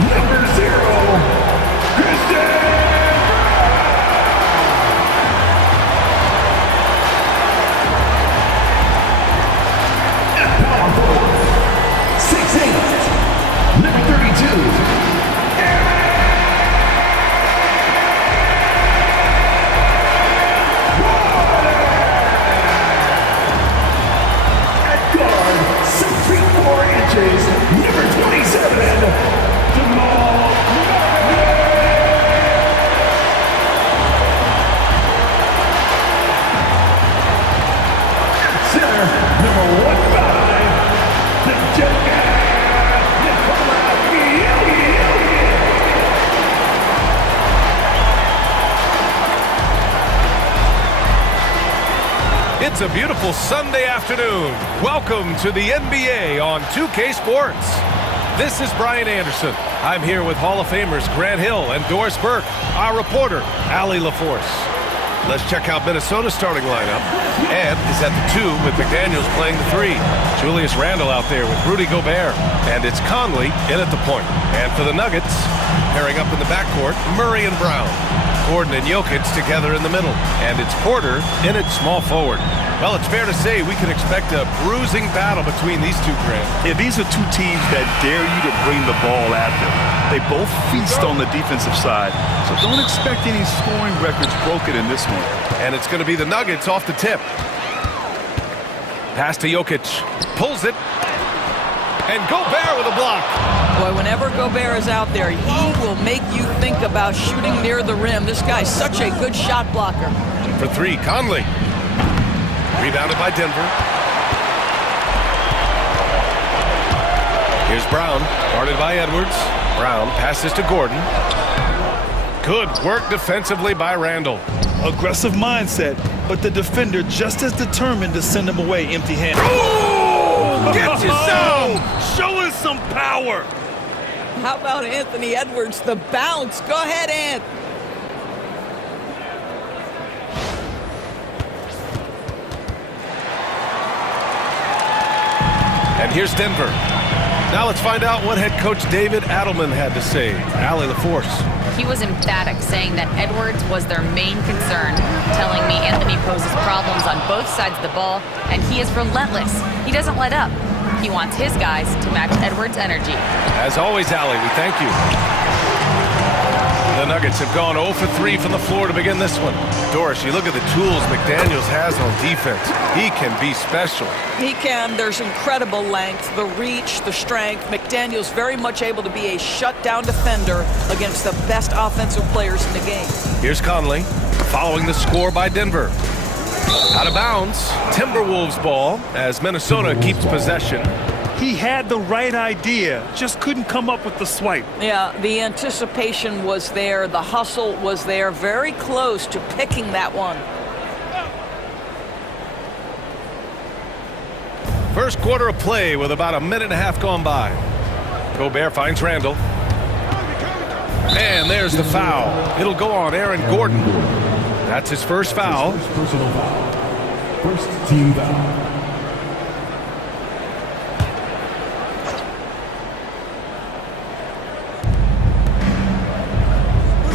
Number 0, It's a beautiful Sunday afternoon. Welcome to the NBA on 2K Sports. This is Brian Anderson. I'm here with Hall of Famers Grant Hill and Doris Burke, our reporter, Allie LaForce. Let's check out Minnesota's starting lineup. Ed is at the 2 with McDaniels playing the 3. Julius Randle out there with Rudy Gobert. And it's Conley in at the point. And for the Nuggets, pairing up in the backcourt, Murray and Brown. Gordon and Jokic together in the middle. And it's Porter in at small forward. Well, it's fair to say we can expect a bruising battle between these two, Grant. Yeah, these are two teams that dare you to bring the ball at them. They both feast on the defensive side, so don't expect any scoring records broken in this one. And it's going to be the Nuggets off the tip. Pass to Jokic. Pulls it. And Gobert with a block. Boy, whenever Gobert is out there, he will make you think about shooting near the rim. This guy's such a good shot blocker. For 3, Conley. Rebounded by Denver. Here's Brown, guarded by Edwards. Brown passes to Gordon. Good work defensively by Randle. Aggressive mindset, but the defender just as determined to send him away empty-handed. Oh! Get you some! Show us some power! How about Anthony Edwards, the bounce? Go ahead, Ant. And here's Denver. Now let's find out what head coach David Adelman had to say. Allie LaForce. He was emphatic, saying that Edwards was their main concern, telling me Anthony poses problems on both sides of the ball, and he is relentless. He doesn't let up. He wants his guys to match Edwards' energy. As always, Allie, we thank you. The Nuggets have gone 0 for 3 from the floor to begin this one. Doris, you look at the tools McDaniels has on defense. He can be special. He can. There's incredible length, the reach, the strength. McDaniels very much able to be a shutdown defender against the best offensive players in the game. Here's Conley, following the score by Denver. Out of bounds, Timberwolves ball as Minnesota keeps possession. He had the right idea, just couldn't come up with the swipe. Yeah, the anticipation was there, the hustle was there, very close to picking that one. First quarter of play with about a minute and a half gone by. Gobert finds Randle. And there's the foul. It'll go on Aaron Gordon. That's his first foul. Personal foul. First team foul.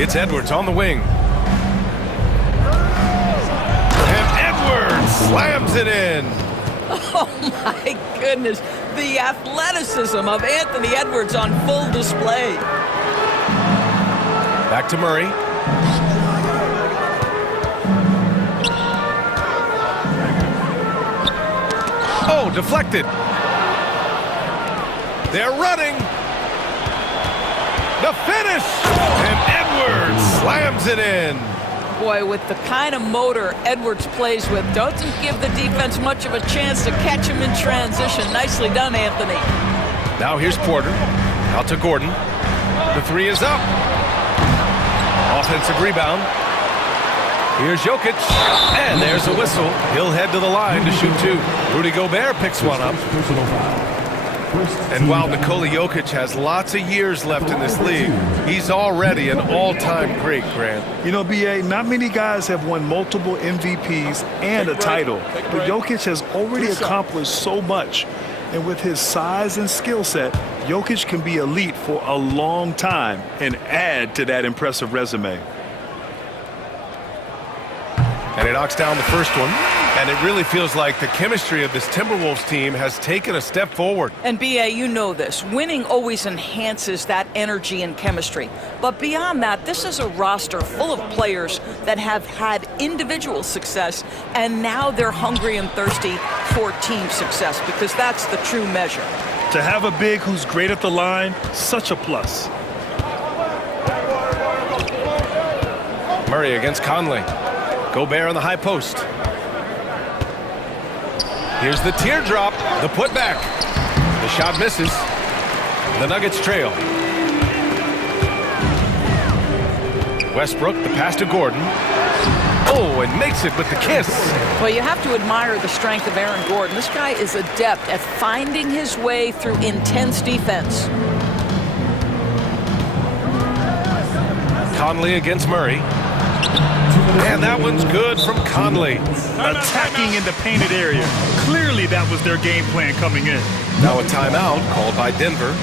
It's Edwards on the wing. And Edwards slams it in. Oh my goodness, the athleticism of Anthony Edwards on full display. Back to Murray. Oh, deflected. They're running. The finish. And Edwards slams it in. Boy, with the kind of motor Edwards plays with, doesn't give the defense much of a chance to catch him in transition. Nicely done, Anthony. Now here's Porter. Out to Gordon. The 3 is up. Offensive rebound. Here's Jokic. And there's a whistle. He'll head to the line to shoot 2. Rudy Gobert picks one up. And while Nikola Jokic has lots of years left in this league, he's already an all-time great, Grant. You know, BA, not many guys have won multiple MVPs and a title, but Jokic has already accomplished so much. And with his size and skill set, Jokic can be elite for a long time and add to that impressive resume. And he knocks down the first one. And it really feels like the chemistry of this Timberwolves team has taken a step forward. And BA, you know this. Winning always enhances that energy and chemistry. But beyond that, this is a roster full of players that have had individual success, and now they're hungry and thirsty for team success, because that's the true measure. To have a big who's great at the line, such a plus. Murray against Conley. Gobert on the high post. Here's the teardrop, the putback. The shot misses. The Nuggets trail. Westbrook, the pass to Gordon. Oh, and makes it with the kiss. Well, you have to admire the strength of Aaron Gordon. This guy is adept at finding his way through intense defense. Conley against Murray. And that one's good from Conley. Attacking in the painted area. Clearly that was their game plan coming in. Now a timeout called by Denver.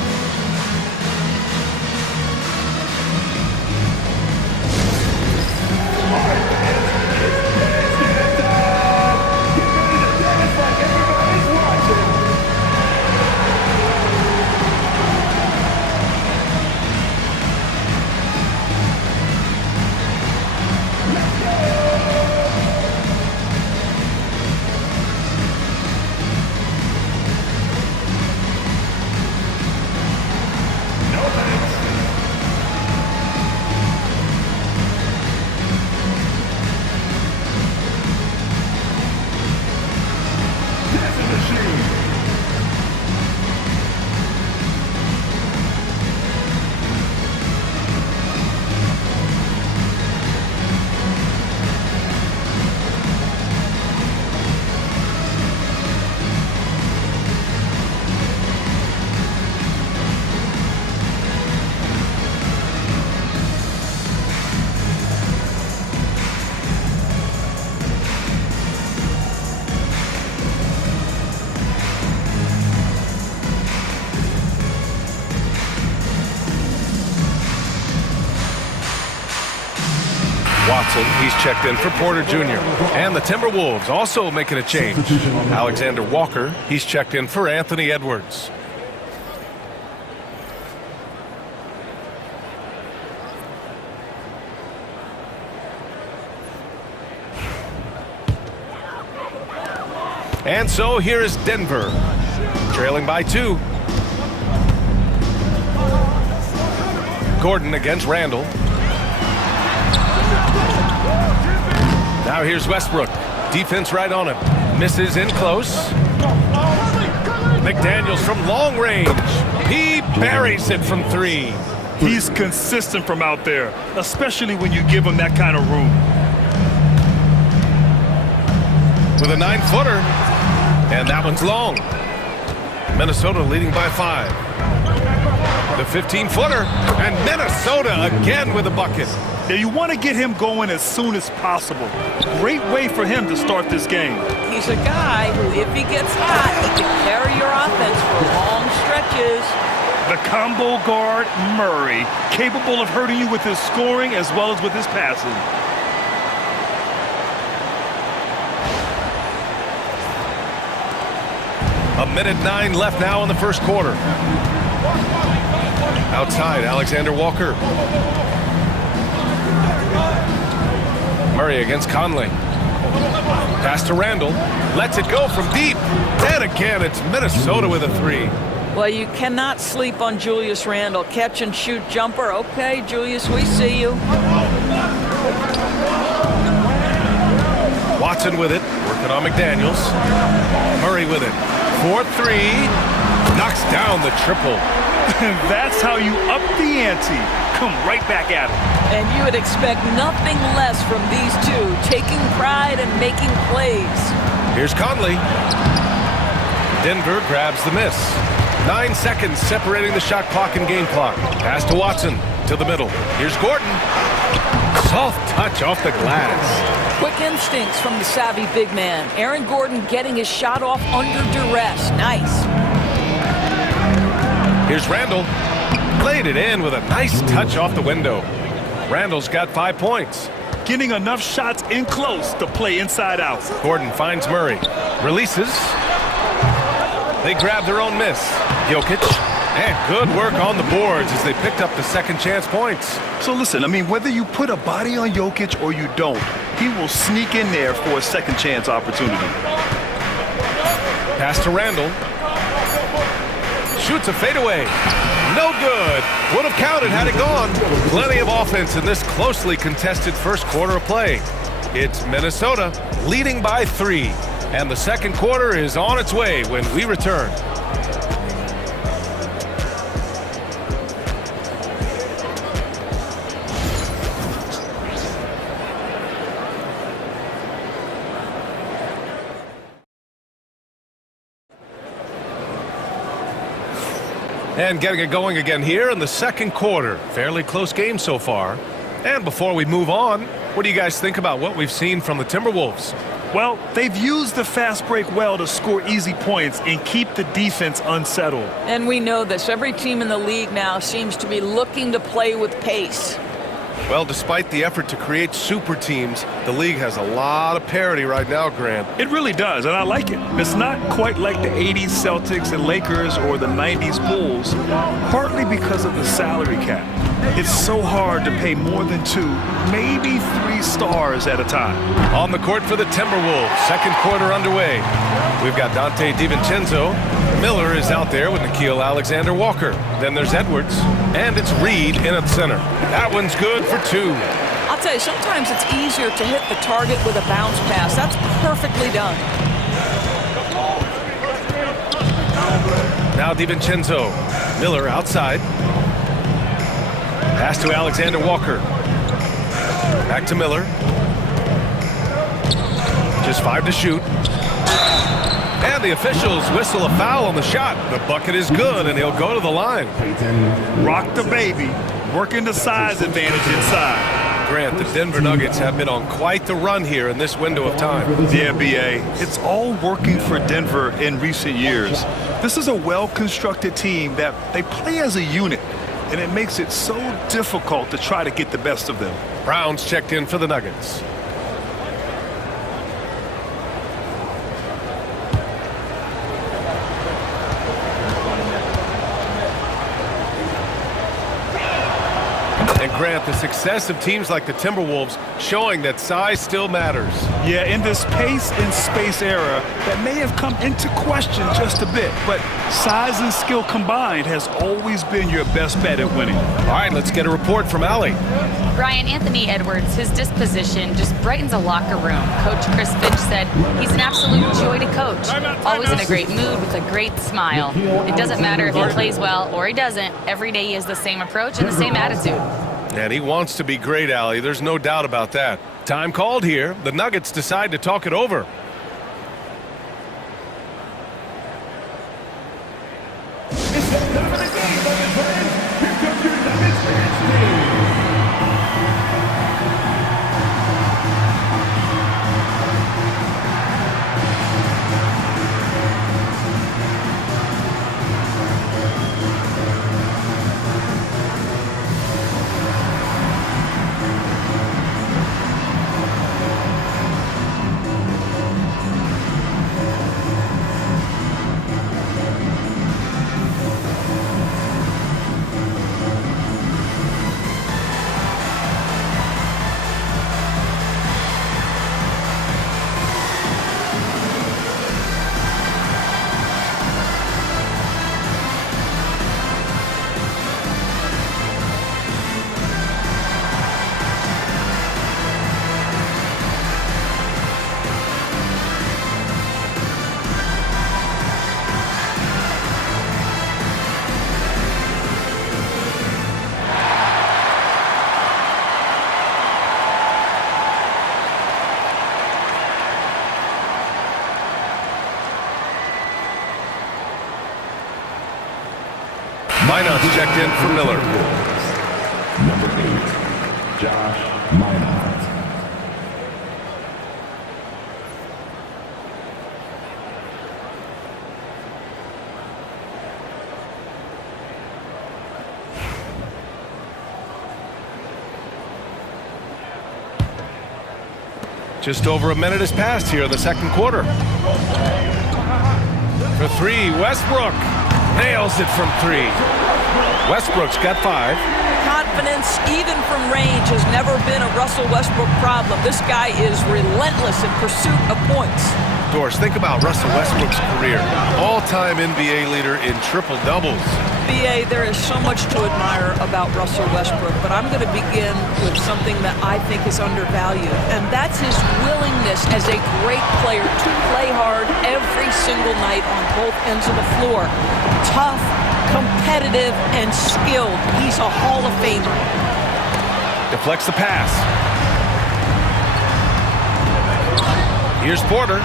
Watson, he's checked in for Porter Jr. And the Timberwolves also making a change. Alexander Walker, he's checked in for Anthony Edwards. And so here is Denver, trailing by 2. Gordon against Randall. Now here's Westbrook. Defense right on him. Misses in close. McDaniels from long range. He buries it from 3. He's consistent from out there, especially when you give him that kind of room. With a 9-footer. And that one's long. Minnesota leading by 5. The 15-footer. And Minnesota again with a bucket. Now you want to get him going as soon as possible. Great way for him to start this game. He's a guy who, if he gets hot, he can carry your offense for long stretches. The combo guard, Murray, capable of hurting you with his scoring as well as with his passing. A minute 9 left now in the first quarter. Outside, Alexander Walker. Murray against Conley. Pass to Randall. Lets it go from deep. And again, it's Minnesota with a 3. Well, you cannot sleep on Julius Randle. Catch and shoot jumper. Okay, Julius, we see you. Watson with it. Working on McDaniels. Murray with it. 4-3. Knocks down the triple. That's how you up the ante. Come right back at him. And you would expect nothing less from these two, taking pride and making plays. Here's Conley. Denver grabs the miss. 9 seconds separating the shot clock and game clock. Pass to Watson to the middle. Here's Gordon. Soft touch off the glass. Quick instincts from the savvy big man. Aaron Gordon getting his shot off under duress. Nice. Here's Randall. Played it in with a nice touch off the window. Randall's got 5 points. Getting enough shots in close to play inside out. Gordon finds Murray. Releases. They grab their own miss. Jokic. And good work on the boards as they picked up the second chance points. So listen, I mean, whether you put a body on Jokic or you don't, he will sneak in there for a second chance opportunity. Pass to Randall. Shoots a fadeaway. No good. Would have counted had it gone. Plenty of offense in this closely contested first quarter of play. It's Minnesota leading by 3. And the second quarter is on its way when we return. And getting it going again here in the second quarter. Fairly close game so far. And before we move on, what do you guys think about what we've seen from the Timberwolves? Well, they've used the fast break well to score easy points and keep the defense unsettled. And we know this. Every team in the league now seems to be looking to play with pace. Well, despite the effort to create super teams, the league has a lot of parity right now, Grant. It really does, and I like it. It's not quite like the 80s Celtics and Lakers or the 90s Bulls, partly because of the salary cap. It's so hard to pay more than 2, maybe 3 stars at a time. On the court for the Timberwolves, second quarter underway. We've got Dante DiVincenzo. Miller is out there with Nickeil Alexander-Walker. Then there's Edwards, and it's Reed in at center. That one's good for 2. I'll tell you, sometimes it's easier to hit the target with a bounce pass. That's perfectly done. Now DiVincenzo. Miller outside. Pass to Alexander-Walker. Back to Miller. Just 5 to shoot. And the officials whistle a foul on the shot. The bucket is good, and he'll go to the line. Rock the baby. Working the size advantage inside. Grant, the Denver Nuggets have been on quite the run here in this window of time. Yeah, BA. It's all working for Denver in recent years. This is a well-constructed team that they play as a unit, and it makes it so difficult to try to get the best of them. Brown's checked in for the Nuggets. And Grant, the success of teams like the Timberwolves showing that size still matters. Yeah, in this pace and space era, that may have come into question just a bit, but size and skill combined has always been your best bet at winning. All right, let's get a report from Allie. Brian, Anthony Edwards, his disposition just brightens a locker room. Coach Chris Finch said he's an absolute joy to coach. Always in a great mood with a great smile. It doesn't matter if he plays well or he doesn't. Every day he has the same approach and the same attitude. And he wants to be great, Allie. There's no doubt about that. Time called here. The Nuggets decide to talk it over. It's the time of the game, Nuggets fans. Here comes your Nuggets fans today. Minot's checked in for Miller. Number 8, Josh Minot. Just over a minute has passed here in the second quarter. For three, Westbrook nails it from three. Westbrook's got 5. Confidence, even from range, has never been a Russell Westbrook problem. This guy is relentless in pursuit of points. Doris, think about Russell Westbrook's career. All-time NBA leader in triple-doubles. BA, there is so much to admire about Russell Westbrook, but I'm going to begin with something that I think is undervalued, and that's his willingness as a great player to play hard every single night on both ends of the floor. Tough, competitive, and skilled. He's a Hall of Famer. Deflects the pass. Here's Porter.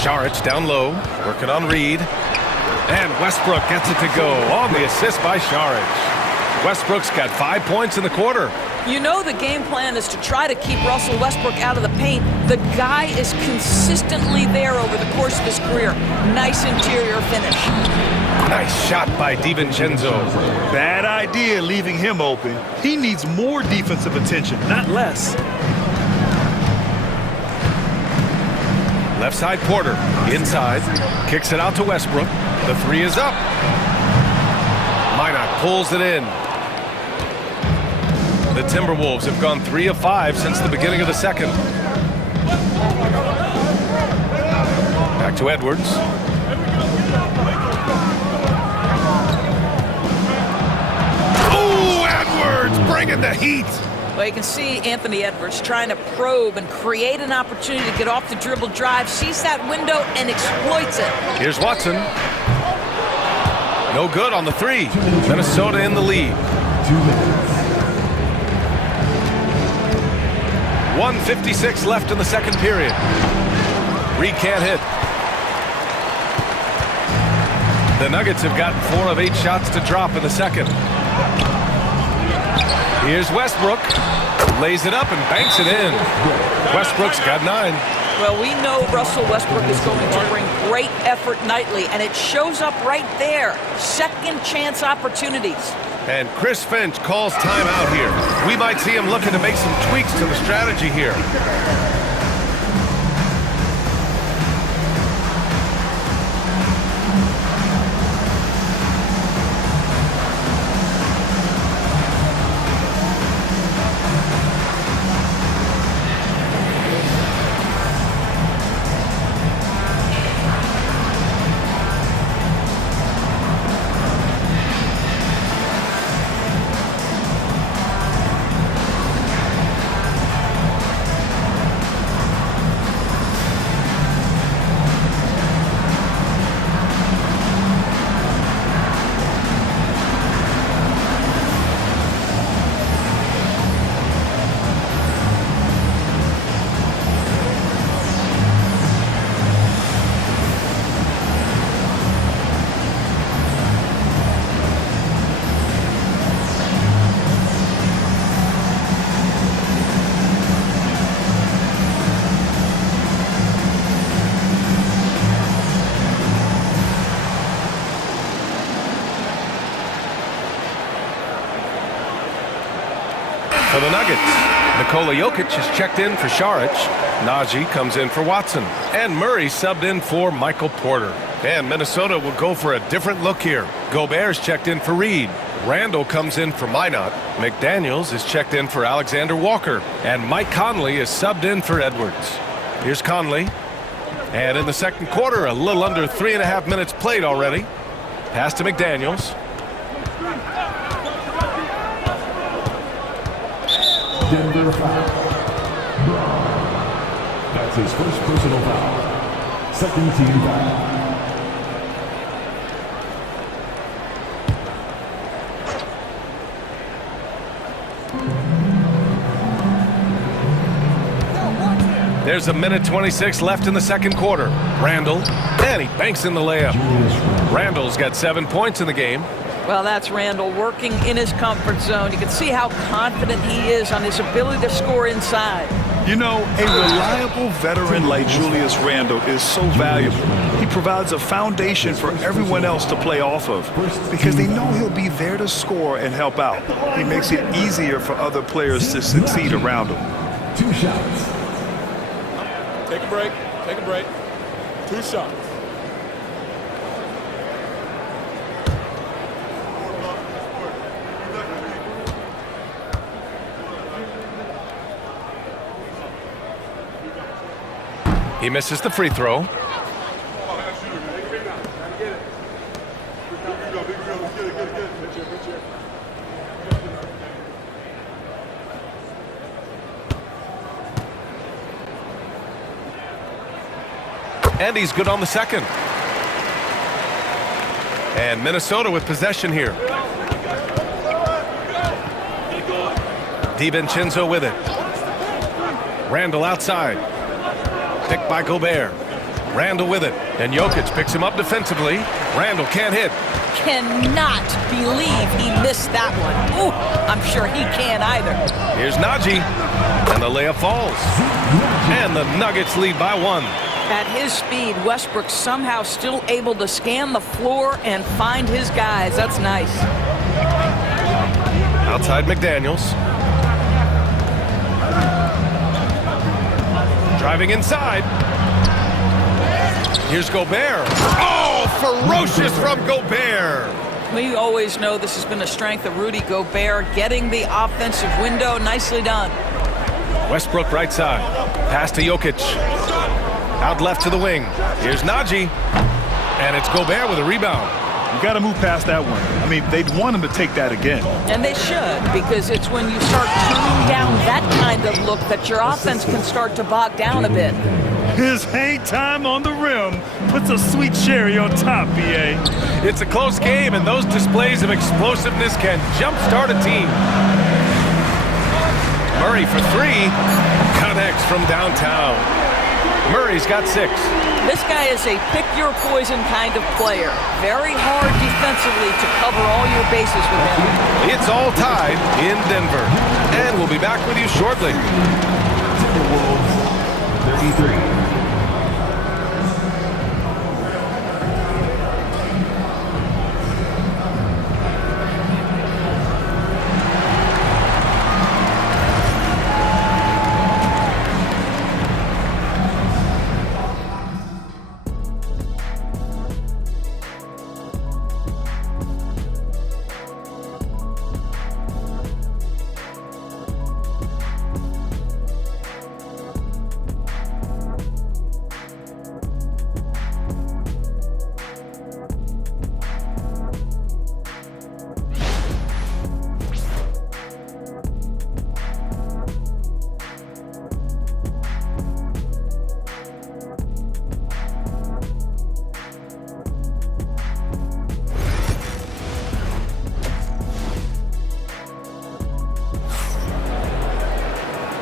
Saric down low, working on Reed. And Westbrook gets it to go on the assist by Saric. Westbrook's got 5 points in the quarter. You know the game plan is to try to keep Russell Westbrook out of the paint. The guy is consistently there over the course of his career. Nice interior finish. Nice shot by DiVincenzo. Bad idea leaving him open. He needs more defensive attention, not less. Left side Porter, inside, kicks it out to Westbrook. The three is up. Minot pulls it in. The Timberwolves have gone 3 of 5 since the beginning of the second. Back to Edwards. Oh, Edwards bringing the heat. Well, you can see Anthony Edwards trying to probe and create an opportunity to get off the dribble drive, sees that window and exploits it. Here's Watson. No good on the three. Minnesota in the lead. 2 minutes. 1:56 left in the second period. Reed can't hit. The Nuggets have gotten 4 of 8 shots to drop in the second. Here's Westbrook. Lays it up and banks it in. Westbrook's got 9. Well, we know Russell Westbrook is going to bring great effort nightly, and it shows up right there. Second chance opportunities. And Chris Finch calls timeout here. We might see him looking to make some tweaks to the strategy here. For the Nuggets, Nikola Jokic has checked in for Saric. Najee comes in for Watson. And Murray subbed in for Michael Porter. And Minnesota will go for a different look here. Gobert's checked in for Reed. Randall comes in for Minot. McDaniels is checked in for Alexander Walker. And Mike Conley is subbed in for Edwards. Here's Conley. And in the second quarter, a little under 3.5 minutes played already. Pass to McDaniels. Denver foul. That's his first personal foul. Second team foul. There's a minute 26 left in the second quarter. Randall, and he banks in the layup. Randall's got 7 points in the game. Well, that's Randall working in his comfort zone. You can see how confident he is on his ability to score inside. You know, a reliable veteran like Julius Randle is so valuable. He provides a foundation for everyone else to play off of because they know he'll be there to score and help out. He makes it easier for other players to succeed around him. 2 shots. Take a break. Take a break. 2 shots. He misses the free throw. And he's good on the second. And Minnesota with possession here. DiVincenzo with it. Randall outside. Picked by Gobert. Randall with it. And Jokic picks him up defensively. Randall can't hit. Cannot believe he missed that one. Ooh, I'm sure he can't either. Here's Najee. And the layup falls. And the Nuggets lead by 1. At his speed, Westbrook somehow still able to scan the floor and find his guys. That's nice. Outside McDaniels. Driving inside. Here's Gobert. Oh, ferocious from Gobert. We always know this has been a strength of Rudy Gobert, getting the offensive window. Nicely done. Westbrook right side. Pass to Jokic. Out left to the wing. Here's Najee. And it's Gobert with a rebound. You got to move past that one. I mean, they'd want him to take that again. And they should, because it's when you start tuning down that kind of look that your offense can start to bog down a bit. His hang time on the rim puts a sweet cherry on top, BA. It's a close game, and those displays of explosiveness can jumpstart a team. Murray for 3. Connects from downtown. Murray's got 6. This guy is a pick-your-poison kind of player. Very hard defensively to cover all your bases with him. It's all tied in Denver. And we'll be back with you shortly. Timberwolves, 33.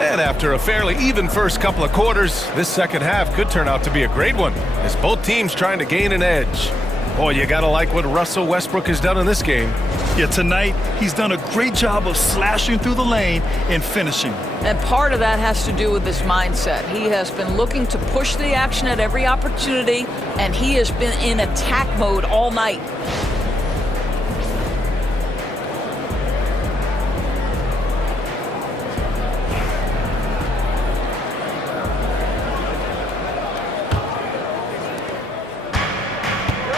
And after a fairly even first couple of quarters, this second half could turn out to be a great one, as both teams trying to gain an edge. Boy, you gotta like what Russell Westbrook has done in this game. Yeah, tonight, he's done a great job of slashing through the lane and finishing. And part of that has to do with his mindset. He has been looking to push the action at every opportunity, and he has been in attack mode all night.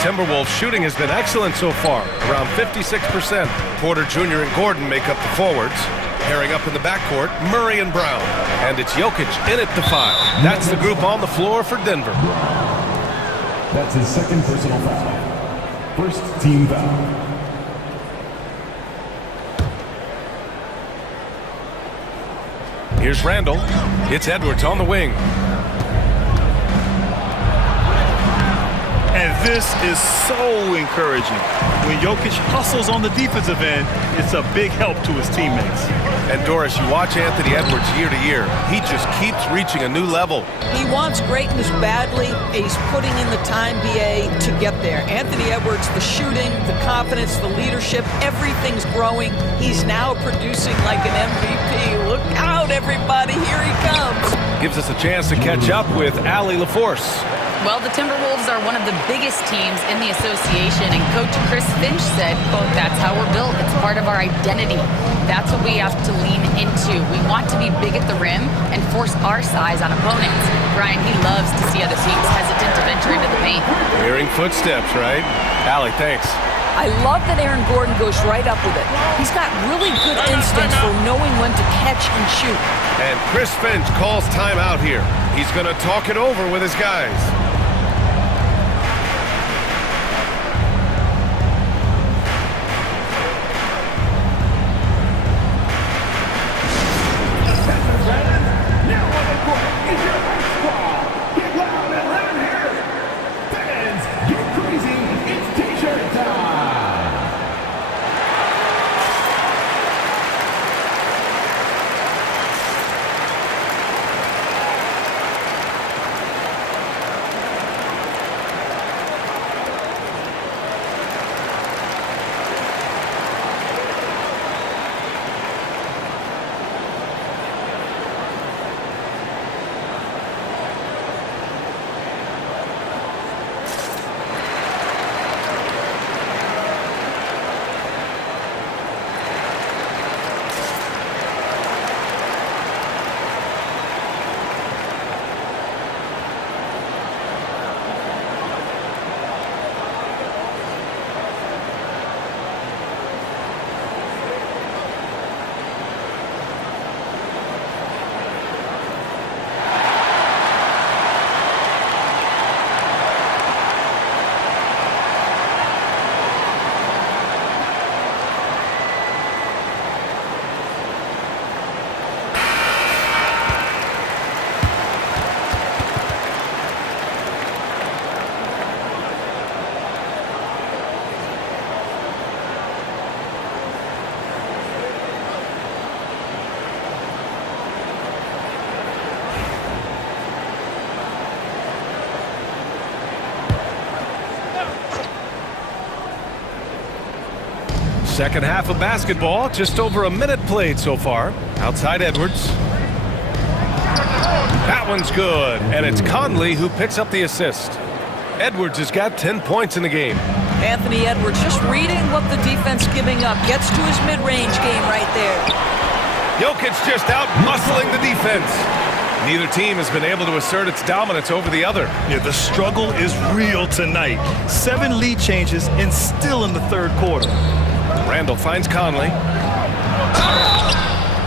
Timberwolves shooting has been excellent so far, around 56%. Porter Jr. and Gordon make up the forwards. Pairing up in the backcourt, Murray and Brown. And it's Jokic in at the 5. That's the group on the floor for Denver. That's his second personal foul. First team foul. Here's Randall. It's Edwards on the wing. And this is so encouraging. When Jokic hustles on the defensive end, it's a big help to his teammates. And Doris, you watch Anthony Edwards year to year. He just keeps reaching a new level. He wants greatness badly. He's putting in the time, BA, to get there. Anthony Edwards, the shooting, the confidence, the leadership, everything's growing. He's now producing like an MVP. Look out, everybody. Here he comes. Gives us a chance to catch up with Allie LaForce. Well, the Timberwolves are one of the biggest teams in the association, and Coach Chris Finch said, quote, "That's how we're built. It's part of our identity. That's what we have to lean into. We want to be big at the rim and force our size on opponents." Brian, he loves to see other teams hesitant to venture into the paint. Hearing footsteps, right? Allie, thanks. I love that Aaron Gordon goes right up with it. He's got really good instincts for knowing when to catch and shoot. And Chris Finch calls timeout here. He's going to talk it over with his guys. Now on the court is your high squad. Get loud and loud here. Fans, get crazy. It's t-shirt time. Second half of basketball, just over a minute played so far. Outside Edwards. That one's good, and it's Conley who picks up the assist. Edwards has got 10 points in the game. Anthony Edwards just reading what the defense giving up. Gets to his mid-range game right there. Jokic just out muscling the defense. Neither team has been able to assert its dominance over the other. Yeah, the struggle is real tonight. 7 lead changes and still in the third quarter. Randall finds Conley.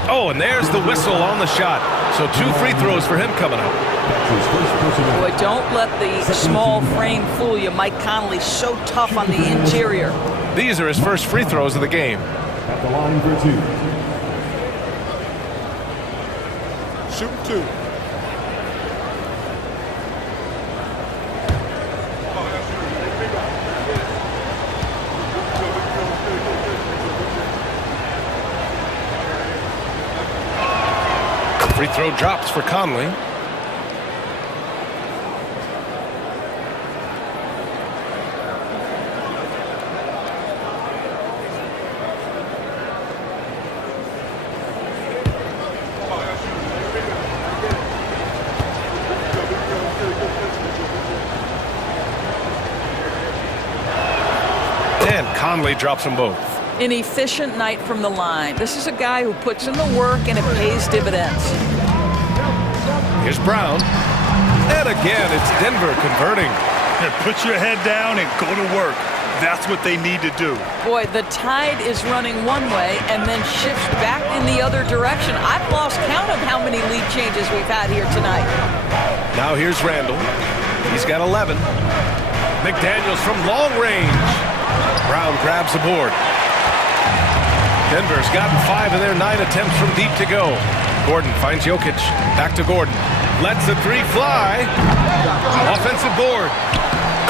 Oh, and there's the whistle on the shot. So 2 free throws for him coming up. Boy, don't let the small frame fool you. Mike Conley's so tough on the interior. These are his first free throws of the game. At the line for 2. Shoot 2. Free throw drops for Conley. And Conley drops them both. An efficient night from the line. This is a guy who puts in the work and it pays dividends. Here's Brown. And again, it's Denver converting. Put your head down and go to work. That's what they need to do. Boy, the tide is running one way and then shifts back in the other direction. I've lost count of how many lead changes we've had here tonight. Now here's Randall. He's got 11. McDaniels from long range. Brown grabs the board. Denver's gotten 5 of their 9 attempts from deep to go. Gordon finds Jokic. Back to Gordon. Lets the 3 fly. Offensive board.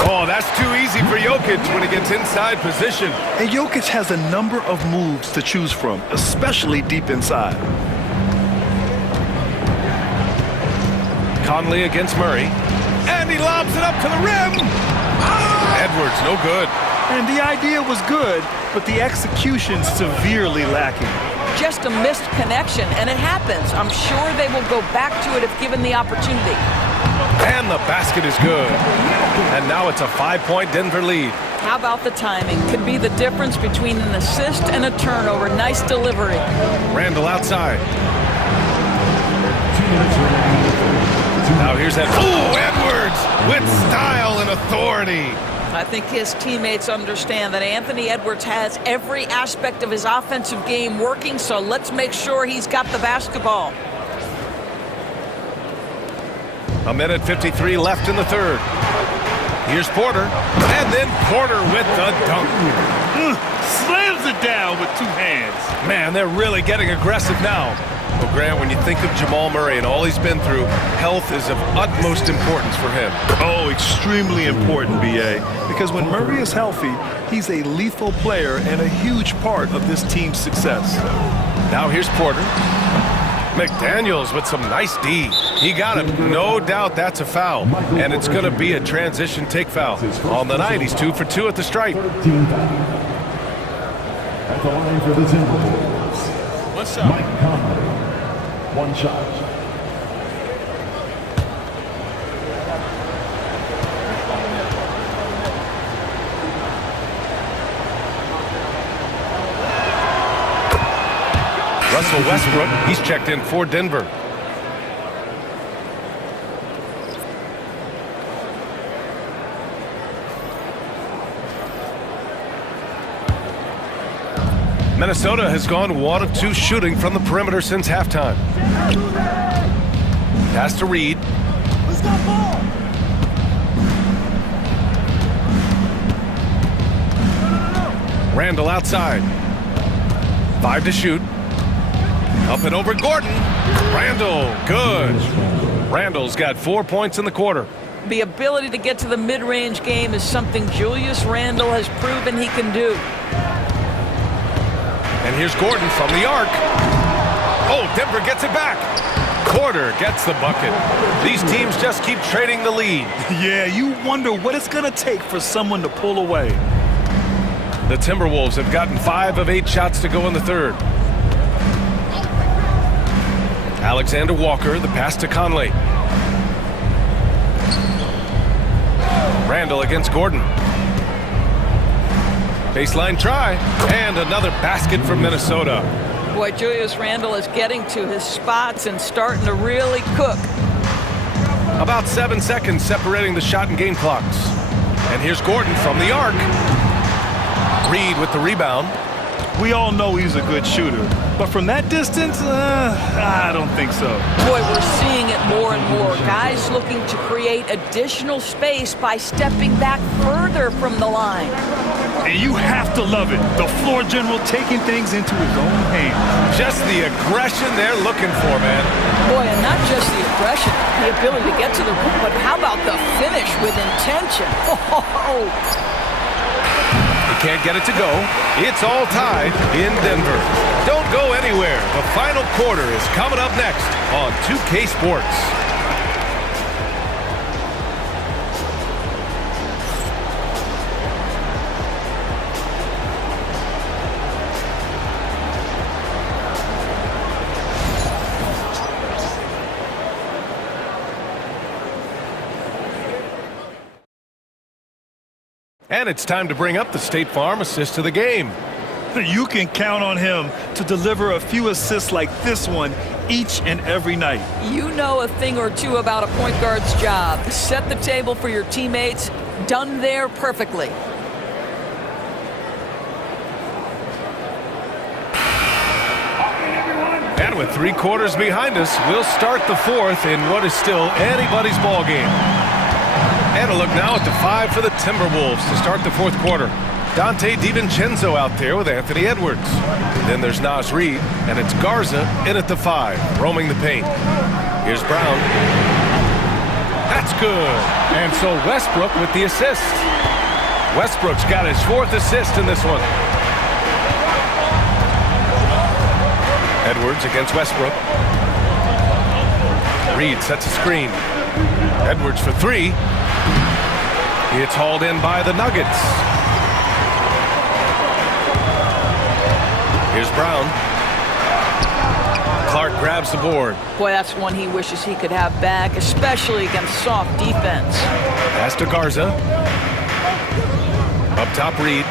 Oh, that's too easy for Jokic when he gets inside position. And Jokic has a number of moves to choose from, especially deep inside. Conley against Murray. And he lobs it up to the rim. Edwards, no good. And the idea was good, but the execution severely lacking. Just a missed connection, and it happens. I'm sure they will go back to it if given the opportunity. And the basket is good. And now it's a 5-point Denver lead. How about the timing? Could be the difference between an assist and a turnover. Nice delivery. Randall outside. Now here's that. Ooh, Edwards with style and authority. I think his teammates understand that Anthony Edwards has every aspect of his offensive game working, so let's make sure he's got the basketball. A minute 53 left in the third. Here's Porter, and then Porter with the dunk. Slams it down with 2 hands. Man, they're really getting aggressive now. Well, Grant, when you think of Jamal Murray and all he's been through, health is of utmost importance for him. Oh, extremely important, BA. Because when Murray is healthy, he's a lethal player and a huge part of this team's success. Now here's Porter. McDaniels with some nice D. He got him. No doubt that's a foul. And it's going to be a transition take foul. On the night, he's 2 for 2 at the stripe. 13 foul. At the line for the Timberwolves. One shot. Mike Conley. 1 shot. Russell Westbrook, he's checked in for Denver. Minnesota has gone 1 of 2 shooting from the perimeter since halftime. Pass to Reed. Randall outside. 5 to shoot. Up and over Gordon. Randall, good. Randall's got 4 points in the quarter. The ability to get to the mid-range game is something Julius Randle has proven he can do. And here's Gordon from the arc. Oh, Denver gets it back. Porter gets the bucket. These teams just keep trading the lead. Yeah, you wonder what it's going to take for someone to pull away. The Timberwolves have gotten 5 of 8 shots to go in the third. Alexander Walker, the pass to Conley. Randall against Gordon. Baseline try, and another basket from Minnesota. Boy, Julius Randle is getting to his spots and starting to really cook. About 7 seconds separating the shot and game clocks. And here's Gordon from the arc. Reed with the rebound. We all know he's a good shooter, but from that distance, I don't think so. Boy, we're seeing it more and more. Guys looking to create additional space by stepping back further from the line. And you have to love it. The floor general taking things into his own hands. Just the aggression they're looking for, man. Boy, and not just the aggression, the ability to get to the rim, but how about the finish with intention? Oh. Can't get it to go. It's all tied in Denver. Don't go anywhere. The final quarter is coming up next on 2K Sports. And it's time to bring up the State Farm assist of the game. You can count on him to deliver a few assists like this one each and every night. You know a thing or two about a point guard's job. Set the table for your teammates. Done there perfectly. And with 3 quarters behind us, we'll start the fourth in what is still anybody's ball game. And a look now at the 5 for the Timberwolves to start the fourth quarter. Dante DiVincenzo out there with Anthony Edwards. Then there's Naz Reid, and it's Garza in at the 5, roaming the paint. Here's Brown. That's good. And so Westbrook with the assist. Westbrook's got his 4th assist in this one. Edwards against Westbrook. Reid sets a screen. Edwards for 3. It's hauled in by the Nuggets. Here's Brown. Clark grabs the board. Boy, that's one he wishes he could have back, especially against soft defense. Pass to Garza. Up top, Reed.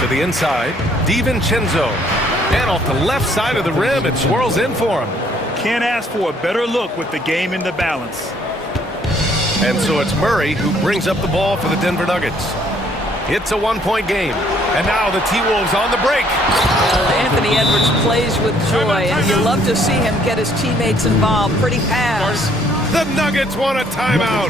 To the inside, DiVincenzo. And off the left side of the rim, it swirls in for him. Can't ask for a better look with the game in the balance. And so it's Murray who brings up the ball for the Denver Nuggets. It's a one-point game. And now the T-Wolves on the break. Anthony Edwards plays with joy, and you love to see him get his teammates involved. Pretty pass. The Nuggets want a timeout.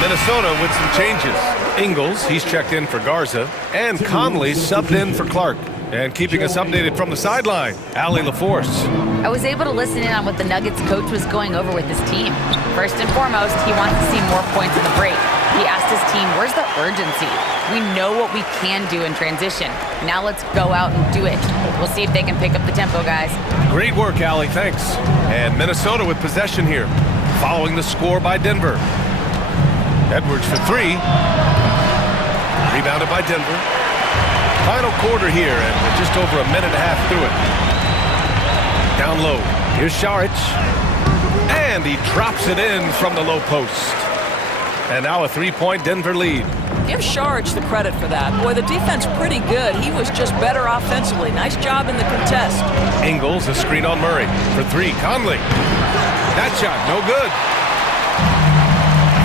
Minnesota with some changes. Ingles, he's checked in for Garza, and Conley subbed in for Clark. And keeping us updated from the sideline, Allie LaForce. I was able to listen in on what the Nuggets coach was going over with his team. First and foremost, he wants to see more points in the break. He asked his team, where's the urgency? We know what we can do in transition. Now let's go out and do it. We'll see if they can pick up the tempo, guys. Great work, Allie, thanks. And Minnesota with possession here, following the score by Denver. Edwards for three. Rebounded by Denver. Final quarter here, and we're just over a minute and a half through it. Down low. Here's Šarić. And he drops it in from the low post. And now a three-point Denver lead. Give Šarić the credit for that. Boy, the defense pretty good. He was just better offensively. Nice job in the contest. Ingles, a screen on Murray. For three, Conley. That shot, no good.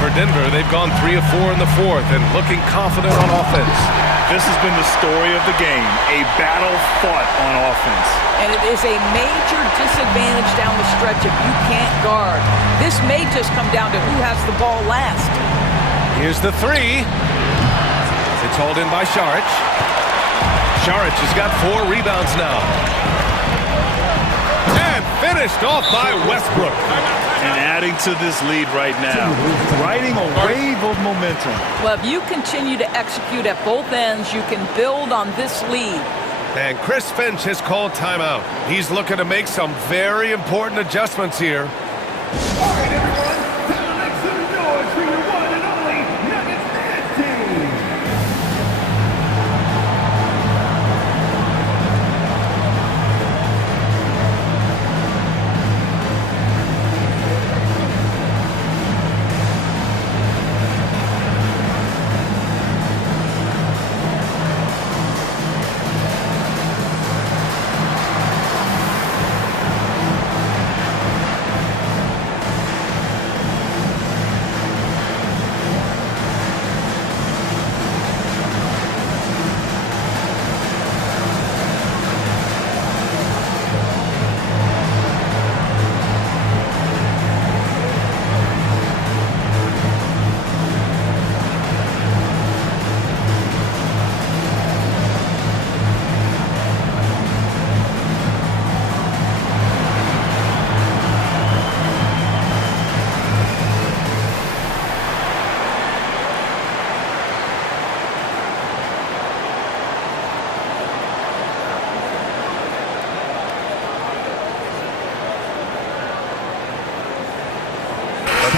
For Denver, they've gone 3 of 4 in the fourth and looking confident on offense. This has been the story of the game, a battle fought on offense. And it is a major disadvantage down the stretch if you can't guard. This may just come down to who has the ball last. Here's the three. It's hauled in by Šarić. Šarić has got 4 rebounds now. And finished off by Westbrook. And adding to this lead right now, riding a wave of momentum. Well, if you continue to execute at both ends, you can build on this lead. And Chris Finch has called timeout. He's looking to make some very important adjustments here. All right, everyone, time to make some noise for your one and only Nuggets Mad Team.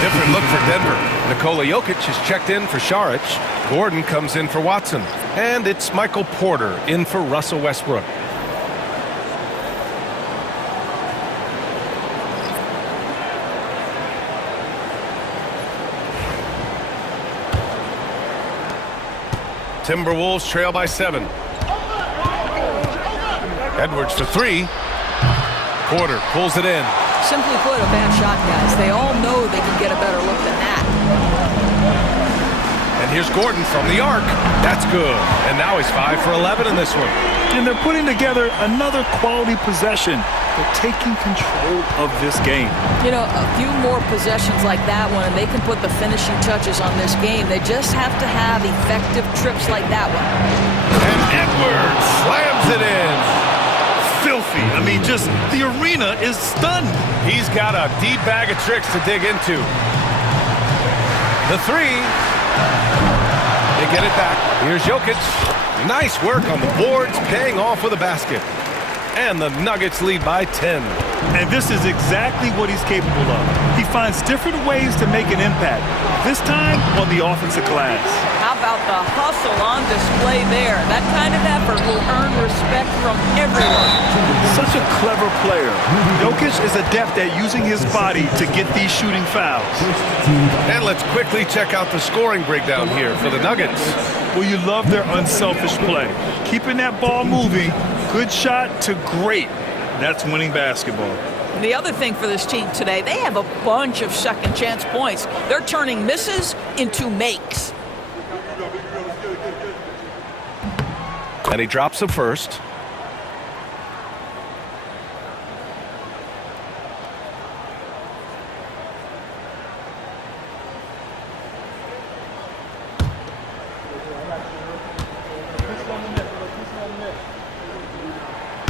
different look for Denver. Nikola Jokic is checked in for Šarić. Gordon comes in for Watson. And it's Michael Porter in for Russell Westbrook. Timberwolves trail by 7. Edwards for 3. Porter pulls it in. Simply put, a bad shot, guys. They all know they can get a better look than that. And here's Gordon from the arc. That's good. And now he's 5 for 11 in this one. And they're putting together another quality possession. They're taking control of this game. You know, a few more possessions like that one, and they can put the finishing touches on this game. They just have to have effective trips like that one. And Edwards slams it in. Filthy. I mean, just the arena is stunned. He's got a deep bag of tricks to dig into. The 3. They get it back. Here's Jokic. Nice work on the boards, paying off with a basket. And the Nuggets lead by 10. And this is exactly what he's capable of. He finds different ways to make an impact. This time on the offensive glass. How about the hustle on display there? That kind of effort will earn respect from everyone. Such a clever player. Jokic is adept at using his body to get these shooting fouls. And let's quickly check out the scoring breakdown here for the Nuggets. Well, you love their unselfish play. Keeping that ball moving, good shot to great. That's winning basketball. The other thing for this team today, they have a bunch of second chance points. They're turning misses into makes. And he drops the first.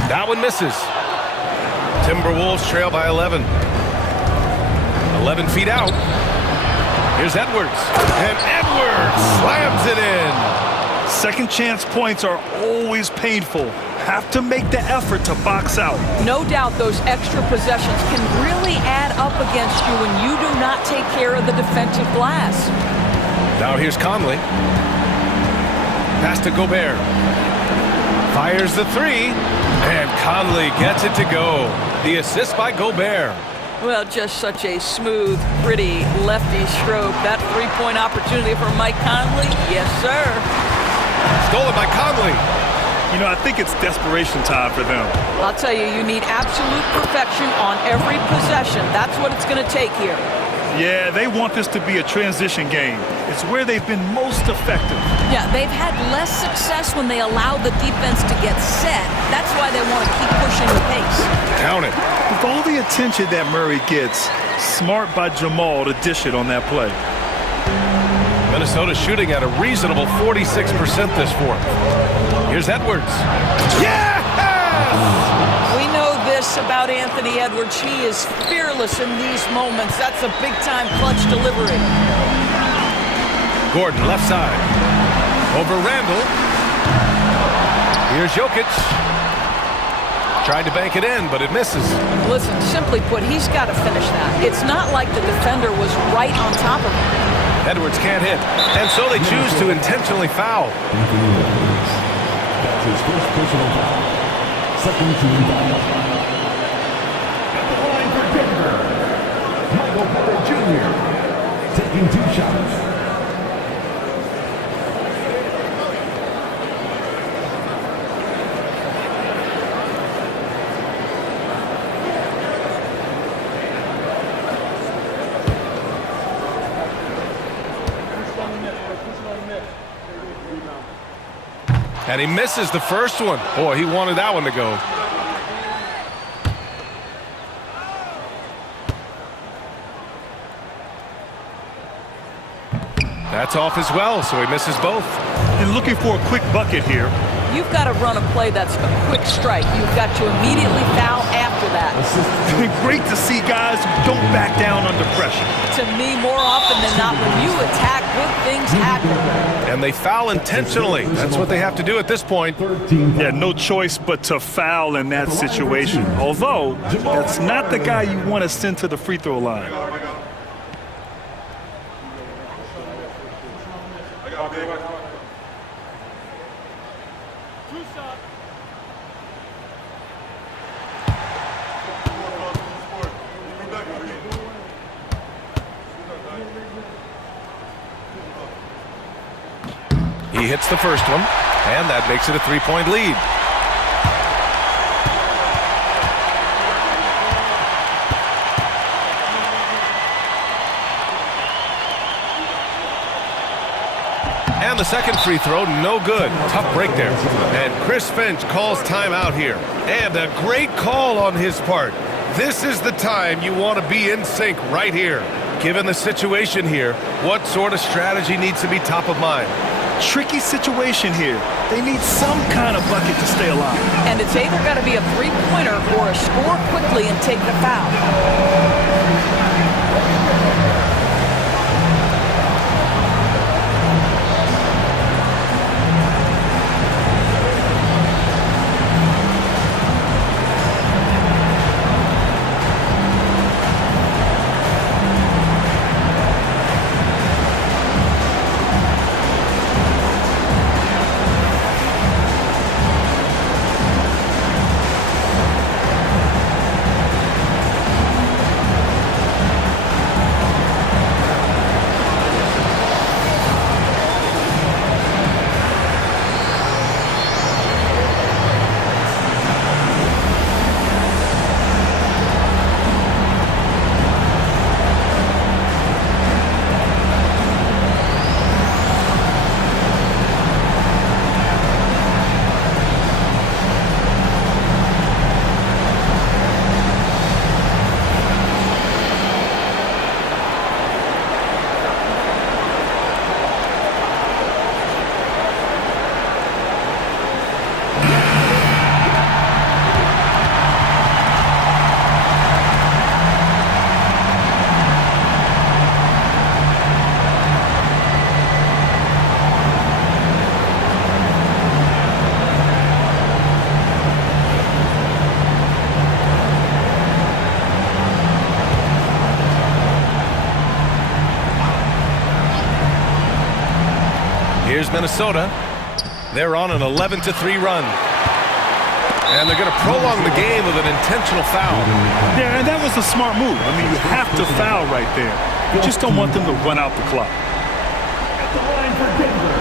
That one misses. Timberwolves trail by 11. 11 feet out. Here's Edwards. And Edwards slams it in. Second chance points are always painful. Have to make the effort to box out. No doubt those extra possessions can really add up against you when you do not take care of the defensive glass. Now here's Conley. Pass to Gobert. Fires the 3. And Conley gets it to go. The assist by Gobert. Well, just such a smooth, pretty lefty stroke. That three-point opportunity for Mike Conley. Yes, sir. Stolen by Conley. You know, I think it's desperation time for them. I'll tell you, you need absolute perfection on every possession. That's what it's going to take here. Yeah, they want this to be a transition game. It's where they've been most effective. Yeah, they've had less success when they allow the defense to get set. That's why they want to keep pushing the pace. Count it. With all the attention that Murray gets, smart by Jamal to dish it on that play. Minnesota shooting at a reasonable 46% this fourth. Here's Edwards. Yes! We know this about Anthony Edwards. He is fearless in these moments. That's a big-time clutch delivery. Gordon, left side. Over Randall. Here's Jokic. Tried to bank it in, but it misses. Listen, simply put, he's got to finish that. It's not like the defender was right on top of him. Edwards can't hit, and so they choose to intentionally foul. That's his first personal foul. Second team foul. At the line for Denver, Michael Porter Jr. taking 2 shots. And he misses the first one. Boy, he wanted that one to go. That's off as well, so he misses both. And looking for a quick bucket here. You've got to run a play that's a quick strike. You've got to immediately foul after that. Great to see guys who don't back down under pressure. To me, more often than not, when you attack, good things happen. And they foul intentionally. That's what they have to do at this point. Yeah, no choice but to foul in that situation. Although, that's not the guy you want to send to the free throw line. He hits the first one, and that makes it a 3-point lead. And the second free throw, no good. Tough break there. And Chris Finch calls timeout here. And a great call on his part. This is the time you want to be in sync right here. Given the situation here, what sort of strategy needs to be top of mind? Tricky situation here. They need some kind of bucket to stay alive. And it's either got to be a three-pointer or a score quickly and take the foul. Here's Minnesota. They're on an 11-3 run. And they're going to prolong the game with an intentional foul. Yeah, and that was a smart move. I mean, you have to foul right there. You just don't want them to run out the clock. At the line for Denver,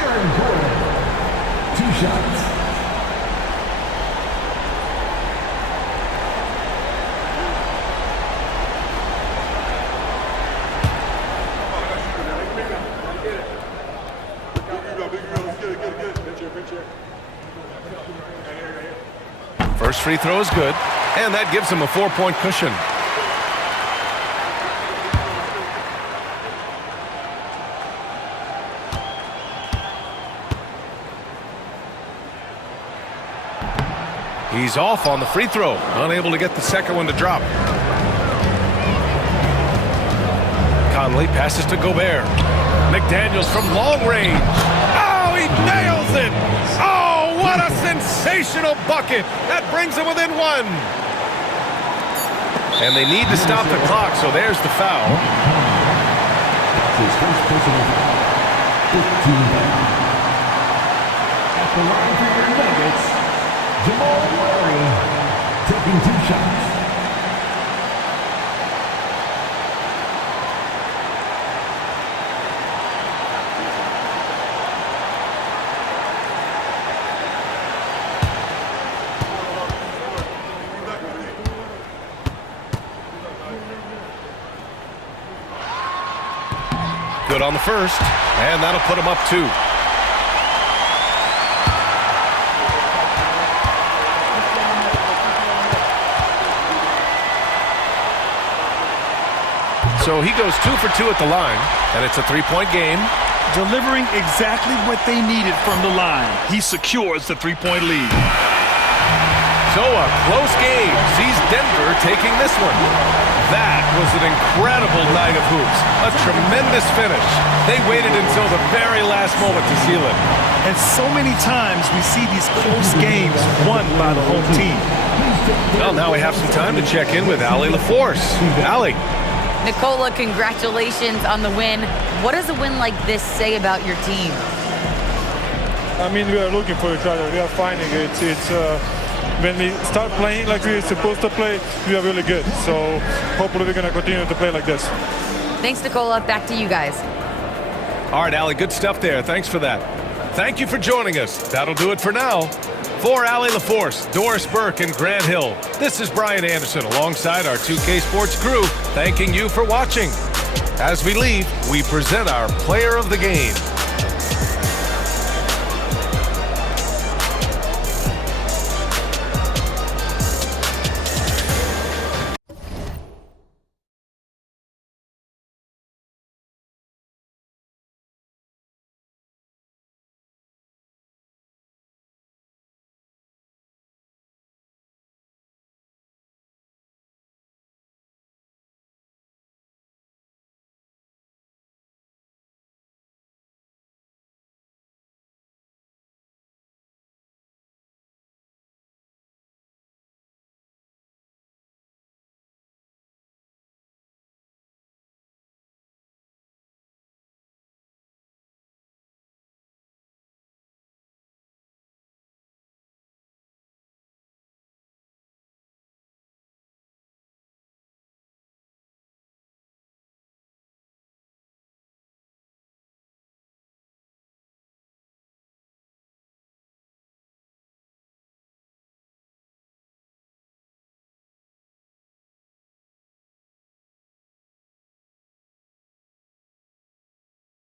Aaron Gordon. 2 shots. First free throw is good, and that gives him a 4-point cushion. He's off on the free throw, unable to get the second one to drop. Conley passes to Gobert. McDaniels from long range. Oh, he nails it! Oh, what a sensational bucket! That brings him within 1. And they need to stop the clock, so there's the foul. His first personal foul. 15 foul. At the line for your Nuggets, Jamal Murray taking 2 shots. Good on the first, and that'll put him up 2. So he goes 2 for 2 at the line, and it's a 3-point game. Delivering exactly what they needed from the line. He secures the 3-point lead. So a close game sees Denver taking this one. That was an incredible night of hoops. A tremendous finish. They waited until the very last moment to seal it. And so many times we see these close games won by the home team. Well, now we have some time to check in with Allie LaForce. Allie. Nicola, congratulations on the win. What does a win like this say about your team? I mean, we are looking for each other. We are finding it. When we start playing like we're supposed to play, we are really good. So hopefully we're going to continue to play like this. Thanks, Nicola. Back to you guys. All right, Allie, good stuff there. Thanks for that. Thank you for joining us. That'll do it for now. For Allie LaForce, Doris Burke, and Grant Hill, this is Brian Anderson alongside our 2K Sports crew, thanking you for watching. As we leave, we present our player of the game.